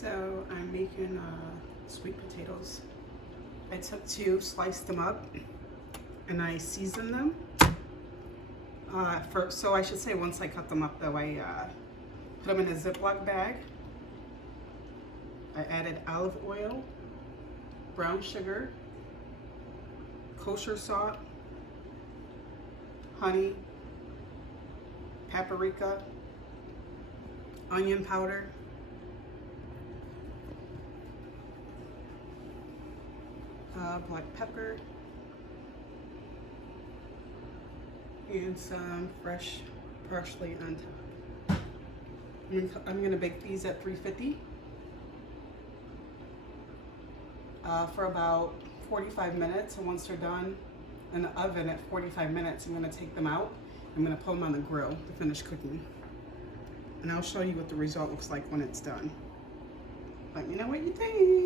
So I'm making sweet potatoes. I took two, sliced them up, and I seasoned them. So I should say once I cut them up though, I put them in a Ziploc bag. I added olive oil, brown sugar, kosher salt, honey, paprika, onion powder, black pepper, and some fresh parsley on top. I'm gonna bake these at 350 for about 45 minutes. And once they're done in the oven at 45 minutes, I'm gonna take them out. I'm gonna put them on the grill to finish cooking. And I'll show you what the result looks like when it's done. Let me know what you think.